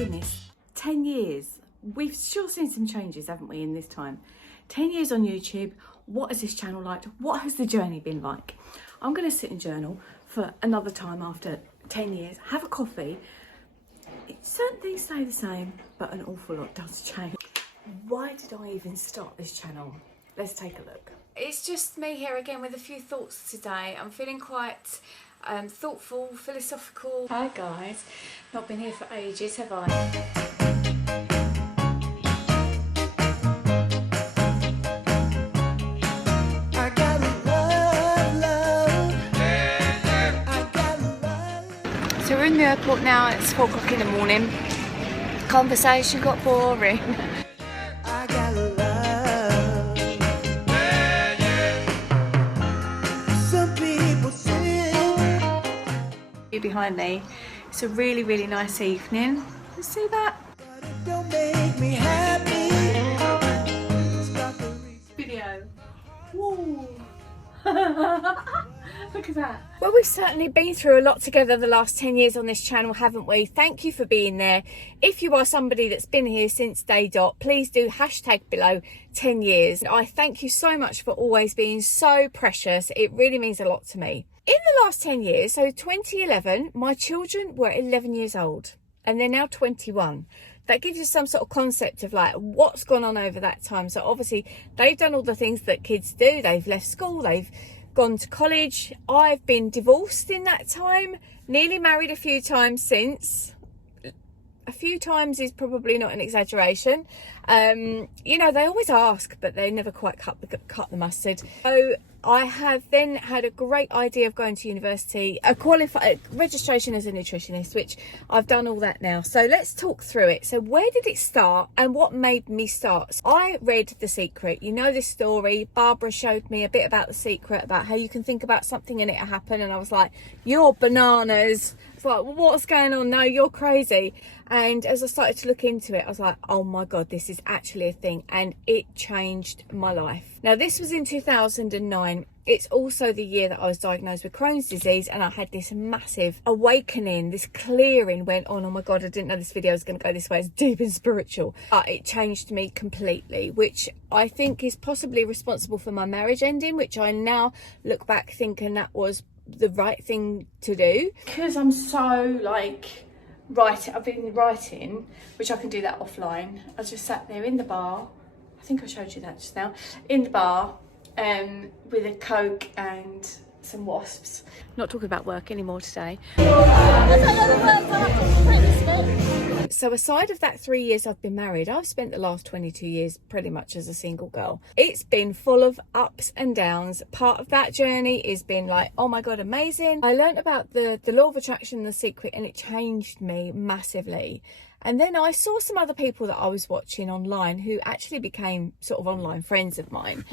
goodness, 10 years. We've sure seen some changes, haven't we, in this time? 10 years on YouTube. What has this channel liked? What has the journey been like? I'm going to sit and journal for another time after 10 years, have a coffee. Certain things stay the same, but an awful lot does change. Why did I even start this channel? Let's take a look. It's just me here again with a few thoughts today. I'm feeling quite thoughtful, philosophical. Hi guys, not been here for ages, have I? So we're in the airport now, it's 4 o'clock in the morning. Conversation got boring. Behind me, it's a really, really nice evening. You see that? Video. Woo. Look at that. Well, we've certainly been through a lot together the last 10 years on this channel, haven't we? Thank you for being there. If you are somebody that's been here since day dot, please do hashtag below 10 years. I thank you so much for always being so precious. It really means a lot to me. In the last 10 years, so 2011, my children were 11 years old and they're now 21. That gives you some sort of concept of like what's gone on over that time. So obviously they've done all the things that kids do. They've left school, they've gone to college. I've been divorced in that time, nearly married a few times since. A few times is probably not an exaggeration. You know, they always ask, but they never quite cut the mustard. So I have then had a great idea of going to university, a qualified registration as a nutritionist, which I've done all that now. So let's talk through it. So where did it start and what made me start? So I read The Secret. You know this story. Barbara showed me a bit about The Secret, about how you can think about something and it'll happen. And I was like, you're bananas. It's like, what's going on? No, you're crazy. And as I started to look into it, I was like, oh my God, this is actually a thing. And it changed my life. Now, this was in 2009. It's also the year that I was diagnosed with Crohn's disease. And I had this massive awakening, this clearing went on. Oh my God, I didn't know this video was going to go this way. It's deep and spiritual. But it changed me completely, which I think is possibly responsible for my marriage ending, which I now look back thinking that was the right thing to do. Because I'm so like... I've been writing, which I can do that offline. I just sat there in the bar. I think I showed you that just now. In the bar, with a Coke and some wasps. Not talking about work anymore today. So aside of that 3 years I've been married, I've spent the last 22 years pretty much as a single girl. It's been full of ups and downs. Part of that journey has been like, oh my God, amazing. I learned about the law of attraction, The Secret, and it changed me massively. And then I saw some other people that I was watching online who actually became sort of online friends of mine.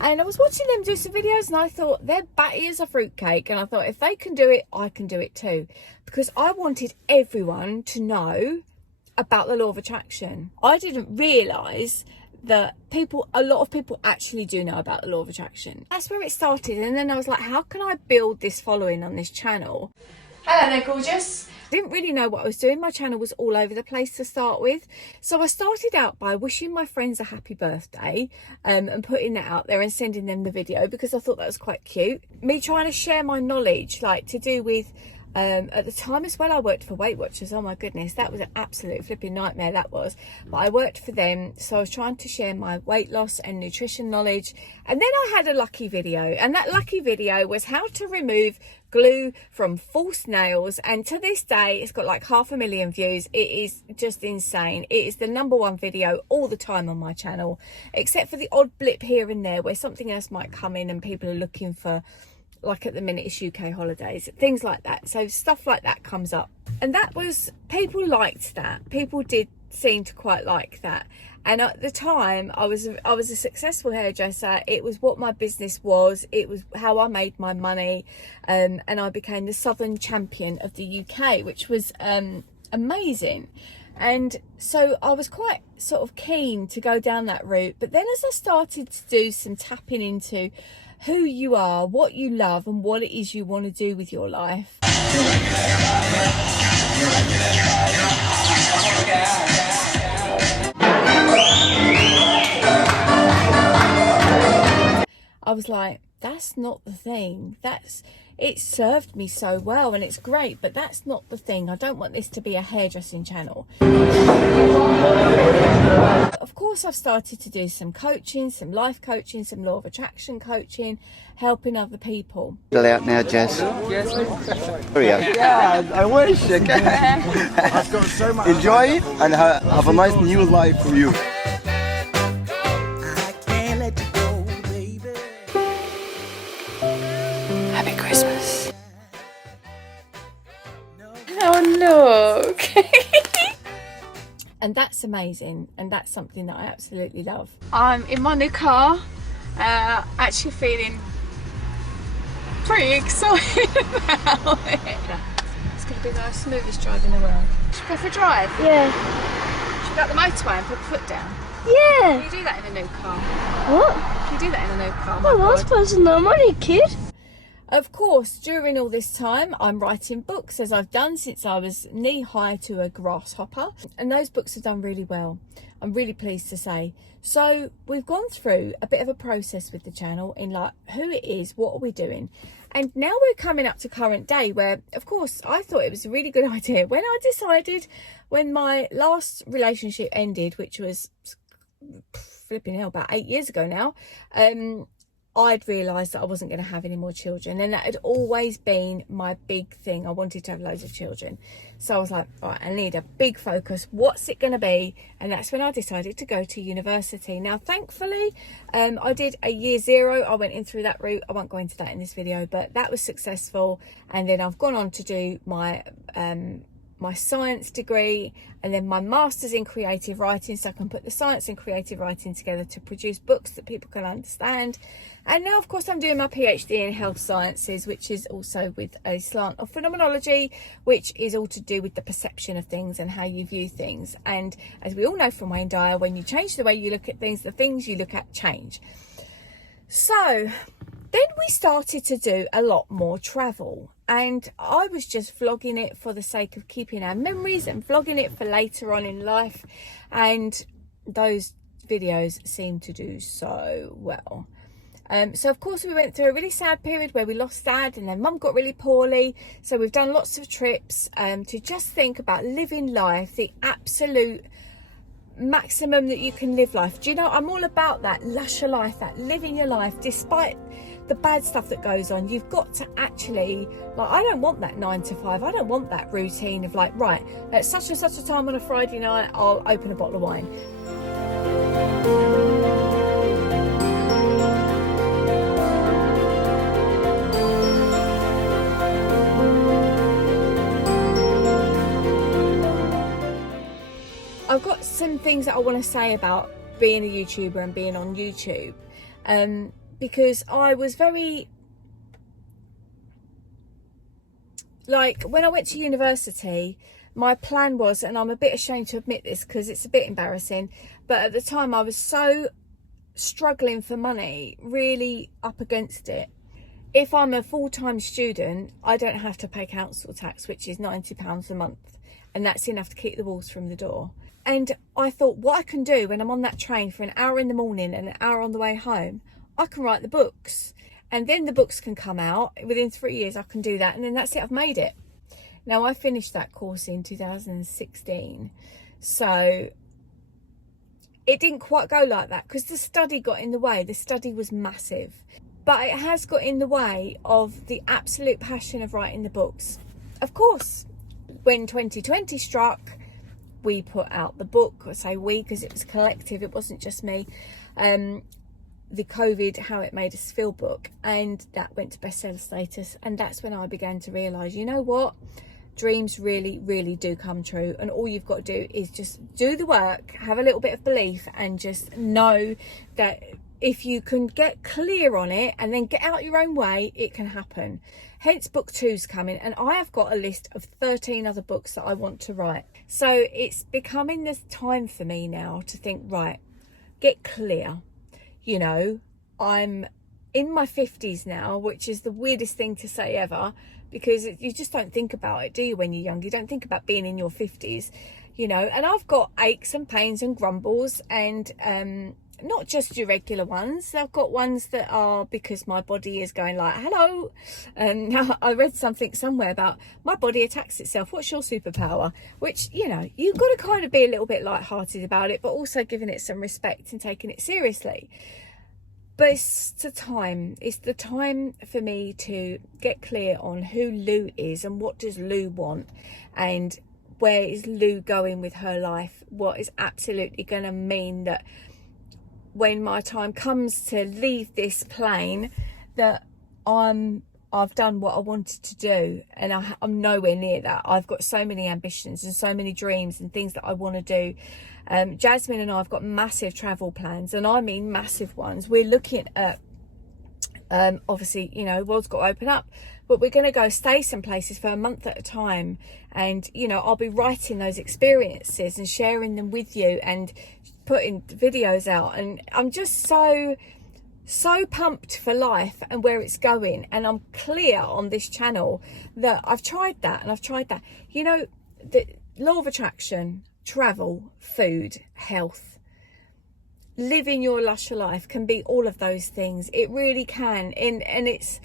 And I was watching them do some videos and I thought, they're batty as a fruitcake. And I thought, if they can do it, I can do it too. Because I wanted everyone to know about the law of attraction. I didn't realise that a lot of people actually do know about the law of attraction. That's where it started. And then I was like, how can I build this following on this channel? Hello there, gorgeous. Didn't really know what I was doing. My channel was all over the place to start with. So I started out by wishing my friends a happy birthday and putting that out there and sending them the video because I thought that was quite cute. Me trying to share my knowledge, like to do with, at the time as well, I worked for Weight Watchers. Oh my goodness, that was an absolute flipping nightmare, that was. But I worked for them, so I was trying to share my weight loss and nutrition knowledge. And then I had a lucky video, and that lucky video was how to remove glue from false nails. And to this day, it's got like 500,000 views. It is just insane. It is the #1 video all the time on my channel, except for the odd blip here and there where something else might come in and people are looking for, like at the minute it's UK holidays, things like that. So stuff like that comes up, and that was, people liked that. People did seem to quite like that. And at the time I was a successful hairdresser. It was what my business was. It was how I made my money. And I became the Southern Champion of the UK, which was amazing. And so I was quite sort of keen to go down that route. But then as I started to do some tapping into who you are, what you love, and what it is you want to do with your life, was like, that's not the thing. It served me so well and it's great, but that's not the thing. I don't want this to be a hairdressing channel. Of course, I've started to do some coaching, some life coaching, some law of attraction coaching, helping other people. Chill out now, Jess. Hurry up. Yeah, I wish. I've got so much. Enjoy it and have a nice new life for you. Happy Christmas. Oh, look. And that's amazing, and that's something that I absolutely love. I'm in my new car, actually feeling pretty excited about it. It's going to be the smoothest drive in the world. Should we go for a drive? Yeah. Should we go up the motorway and put the foot down? Yeah. Can you do that in a new car? What? Can you do that in a new car? Oh, I suppose no money, kid. Of course, during all this time, I'm writing books, as I've done since I was knee-high to a grasshopper. And those books have done really well. I'm really pleased to say. So we've gone through a bit of a process with the channel in like who it is, what are we doing? And now we're coming up to current day where, of course, I thought it was a really good idea. When I decided, when my last relationship ended, which was flipping hell, about 8 years ago now, I'd realised that I wasn't going to have any more children, and that had always been my big thing. I wanted to have loads of children. So I was like, right, I need a big focus. What's it going to be? And that's when I decided to go to university. Now, thankfully, I did a year zero. I went in through that route. I won't go into that in this video, but that was successful. And then I've gone on to do my science degree and then my master's in creative writing, so I can put the science and creative writing together to produce books that people can understand. And now, of course, I'm doing my PhD in health sciences, which is also with a slant of phenomenology, which is all to do with the perception of things and how you view things. And as we all know from Wayne Dyer, when you change the way you look at things, the things you look at change. So then we started to do a lot more travel, and I was just vlogging it for the sake of keeping our memories and vlogging it for later on in life, and those videos seem to do so well. So of course we went through a really sad period where we lost Dad, and then Mum got really poorly, so we've done lots of trips to just think about living life, the absolute maximum that you can live life. Do you know, I'm all about that lusher life, that living your life despite the bad stuff that goes on. You've got to actually, like, I don't want that 9 to 5. I don't want that routine of like, right, at such and such a time on a Friday night I'll open a bottle of wine. I've got some things that I want to say about being a YouTuber and being on YouTube, because I was very, like, when I went to university, my plan was, and I'm a bit ashamed to admit this because it's a bit embarrassing, but at the time I was so struggling for money, really up against it. If I'm a full-time student, I don't have to pay council tax, which is £90 a month, and that's enough to keep the wolves from the door. And I thought, what I can do when I'm on that train for an hour in the morning and an hour on the way home, I can write the books. And then the books can come out. Within 3 years, I can do that. And then that's it, I've made it. Now, I finished that course in 2016. So it didn't quite go like that because the study got in the way. The study was massive. But it has got in the way of the absolute passion of writing the books. Of course, when 2020 struck, we put out the book. I say we because it was collective, it wasn't just me. The COVID, How It Made Us Feel book, and that went to bestseller status. And that's when I began to realise, you know what, dreams really, really do come true, and all you've got to do is just do the work, have a little bit of belief, and just know that if you can get clear on it and then get out your own way, it can happen. Hence book 2's coming, and I have got a list of 13 other books that I want to write. So it's becoming this time for me now to think, right, get clear. You know, I'm in my 50s now, which is the weirdest thing to say ever, because you just don't think about it, do you, when you're young? You don't think about being in your 50s, you know. And I've got aches and pains and grumbles, and not just your regular ones. I've got ones that are because my body is going like, hello. Now I read something somewhere about my body attacks itself. What's your superpower? Which, you know, you've got to kind of be a little bit lighthearted about it, but also giving it some respect and taking it seriously. But it's the time for me to get clear on who Lou is and what does Lou want, and where is Lou going with her life. What is absolutely going to mean that when my time comes to leave this plane, that I've done what I wanted to do, and I'm nowhere near that. I've got so many ambitions and so many dreams and things that I want to do. Jasmine and I have got massive travel plans, and I mean massive ones. We're looking at, obviously, you know, world's got to open up, but we're going to go stay some places for a month at a time. And, you know, I'll be writing those experiences and sharing them with you and putting videos out. And I'm just so pumped for life and where it's going. And I'm clear on this channel that I've tried that and I've tried that. You know, the law of attraction, travel, food, health, living your lush life can be all of those things. It really can. And it's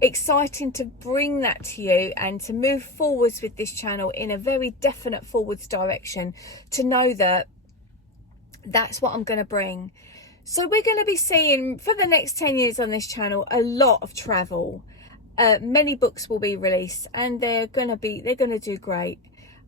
exciting to bring that to you and to move forwards with this channel in a very definite forwards direction, to know that that's what I'm going to bring. So we're going to be seeing for the next 10 years on this channel a lot of travel. Many books will be released, and they're going to do great.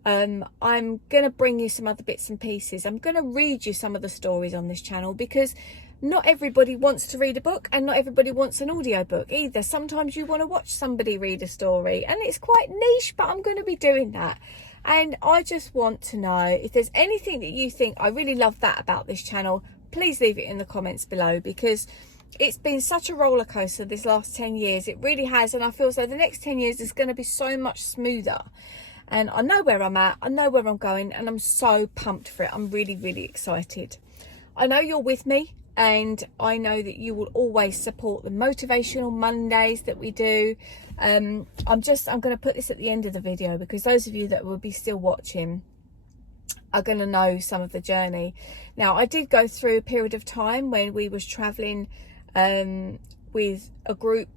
I'm going to bring you some other bits and pieces. I'm going to read you some of the stories on this channel, because not everybody wants to read a book, and not everybody wants an audiobook either. Sometimes you want to watch somebody read a story, and it's quite niche, but I'm going to be doing that. And I just want to know if there's anything that you think I really love that about this channel. Please leave it in the comments below, because it's been such a roller coaster this last 10 years. It really has. And I feel as though the next 10 years is going to be so much smoother. And I know where I'm at. I know where I'm going. And I'm so pumped for it. I'm really, really excited. I know you're with me. And I know that you will always support the motivational Mondays that we do. I'm going to put this at the end of the video, because those of you that will be still watching are going to know some of the journey. Now, I did go through a period of time when we was traveling with a group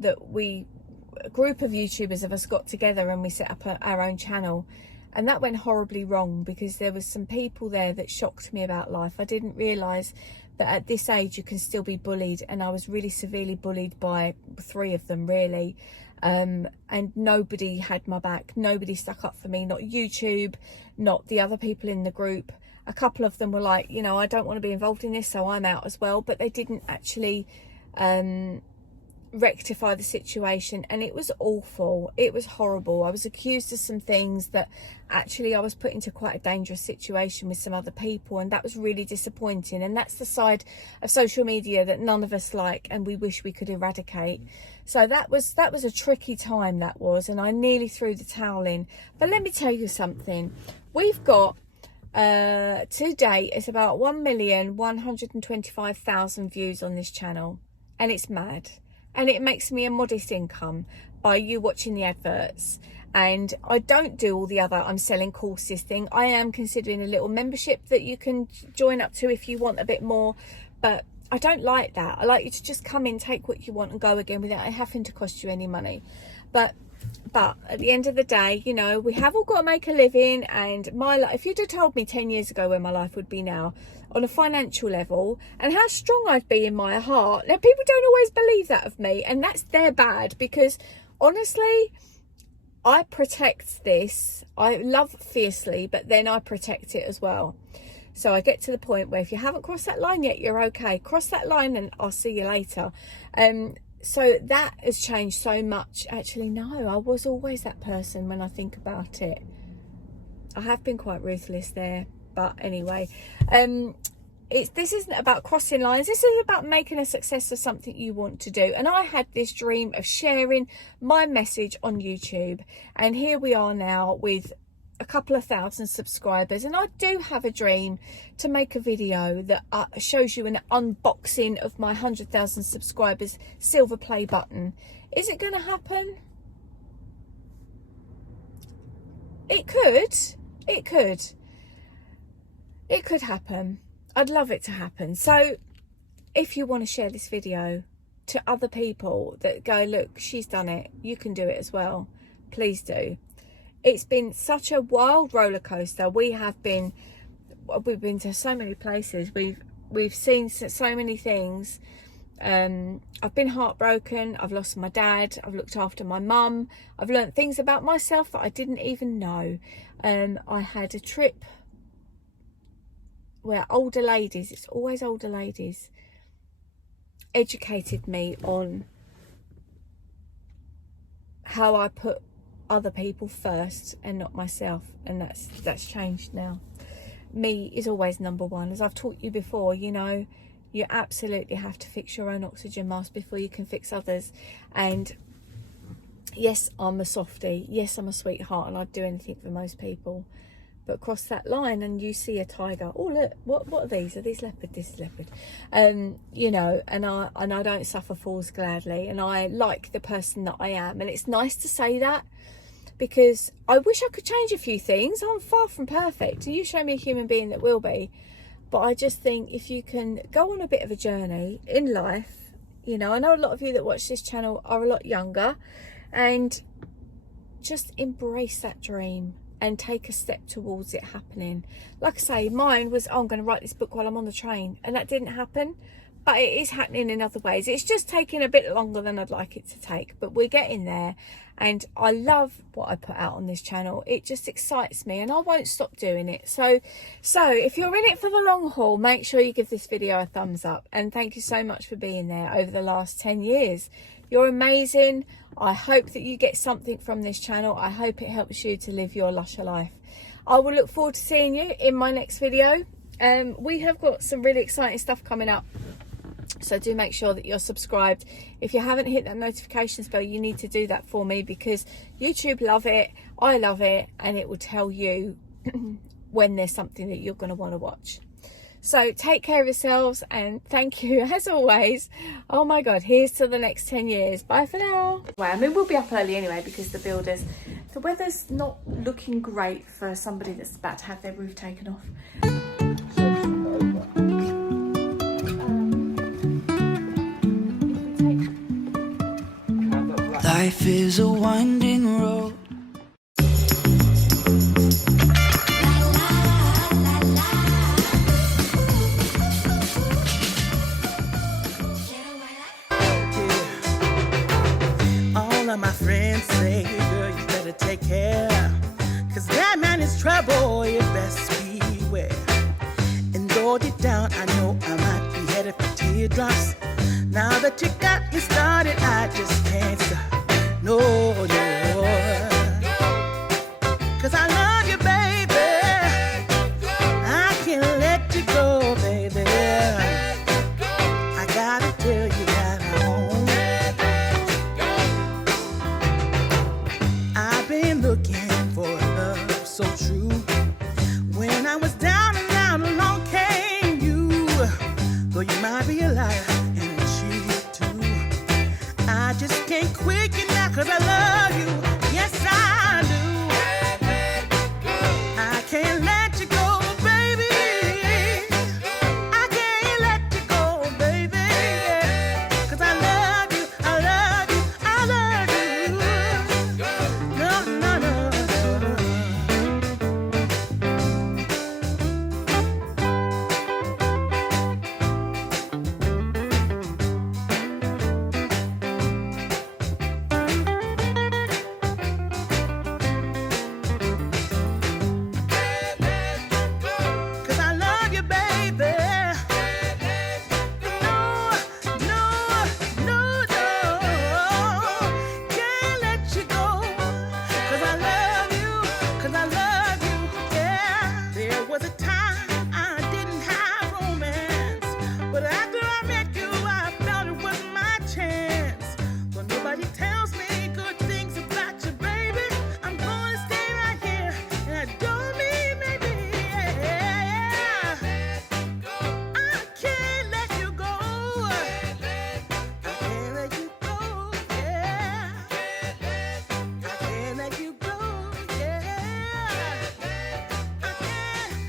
of YouTubers of us got together, and we set up our own channel, and that went horribly wrong, because there was some people there that shocked me about life. I didn't realise that at this age you can still be bullied, and I was really severely bullied by 3 of them, really. And nobody had my back. Nobody stuck up for me. Not YouTube, not the other people in the group. A couple of them were like, you know, I don't want to be involved in this, so I'm out as well. But they didn't actually rectify the situation, and it was awful. It was horrible. I was accused of some things that actually I was put into quite a dangerous situation with some other people, and that was really disappointing. And that's the side of social media that none of us like, and we wish we could eradicate. So that was a tricky time, that was, and I nearly threw the towel in. But let me tell you something. We've got to date, it's about 1,125,000 views on this channel, and it's mad. And it makes me a modest income by you watching the adverts. And I don't do all the other I'm selling courses thing. I am considering a little membership that you can join up to if you want a bit more. But I don't like that. I like you to just come in, take what you want and go again without it having to cost you any money. But at the end of the day, you know, we have all got to make a living. And my life, if you'd have told me 10 years ago where my life would be now on a financial level, and how strong I'd be in my heart. Now, people don't always believe that of me, and that's their bad, because honestly, I protect this. I love fiercely, but then I protect it as well. So I get to the point where if you haven't crossed that line yet, you're okay. Cross that line and I'll see you later. So that has changed so much. Actually, no, I was always that person when I think about it. I have been quite ruthless there. But anyway, this isn't about crossing lines. This is about making a success of something you want to do. And I had this dream of sharing my message on YouTube. And here we are now with a couple of thousand subscribers. And I do have a dream to make a video that shows you an unboxing of my 100,000 subscribers silver play button. Is it going to happen? It could. It could. It could happen. I'd love it to happen. So if you want to share this video to other people that go, look, she's done it, you can do it as well, please do. It's been such a wild roller coaster. We've been to so many places. We've seen so many things. I've been heartbroken. I've lost my dad. I've looked after my mum. I've learned things about myself that I didn't even know. I had a trip where older ladies, it's always older ladies, educated me on how I put other people first and not myself, and that's changed now. Me is always number one. As I've taught you before, you know, you absolutely have to fix your own oxygen mask before you can fix others. And yes, I'm a softie, yes, I'm a sweetheart, and I'd do anything for most people, but cross that line and you see a tiger, oh look, what are these leopard? This is leopard. You know, and I don't suffer falls gladly, and I like the person that I am. And it's nice to say that, because I wish I could change a few things. I'm far from perfect. You show me a human being that will be. But I just think if you can go on a bit of a journey in life, you know, I know a lot of you that watch this channel are a lot younger, and just embrace that dream and take a step towards it happening. Like I say, mine was, oh, I'm going to write this book while I'm on the train, and that didn't happen. But it is happening in other ways. It's just taking a bit longer than I'd like it to take, but we're getting there. And I love what I put out on this channel. It just excites me, and I won't stop doing it. So if you're in it for the long haul, make sure you give this video a thumbs up. And thank you so much for being there over the last 10 years. You're amazing. I hope that you get something from this channel. I hope it helps you to live your lusher life. I will look forward to seeing you in my next video. We have got some really exciting stuff coming up, so do make sure that you're subscribed. If you haven't hit that notifications bell, you need to do that for me, because YouTube love it, I love it, and it will tell you when there's something that you're going to want to watch. So take care of yourselves, and thank you as always. Oh my God, here's to the next 10 years. Bye for now. Well, I mean, we'll be up early anyway, because the weather's not looking great for somebody that's about to have their roof taken off. Life is a winding road. All of my friends say, girl, you better take care, 'cause that man is trouble, you best beware. And though deep down I know I might be headed for teardrops, now that you got me started, I just can't stop. No, no, 'cause I love you, baby. I can't let you go, baby. I gotta tell you that I've been looking for love so true. When I was down and out, along came you. Though you might be a liar and a cheat too, I just can't quit you now, 'cause I love you. Yes, I do. I can't let you go, baby. I can't let you go, baby. 'Cause I love you, I love you, I love you. No, no, no.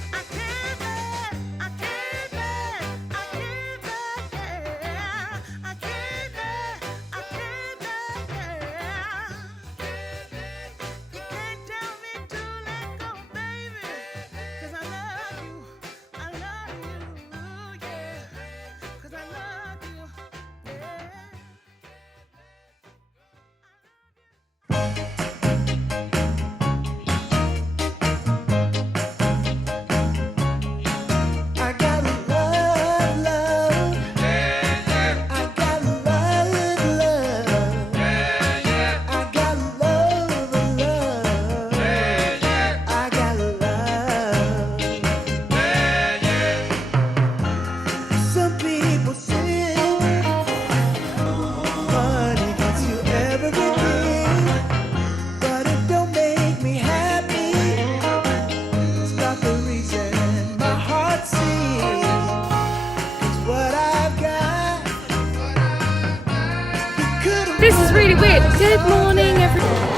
I can't Good morning, everyone.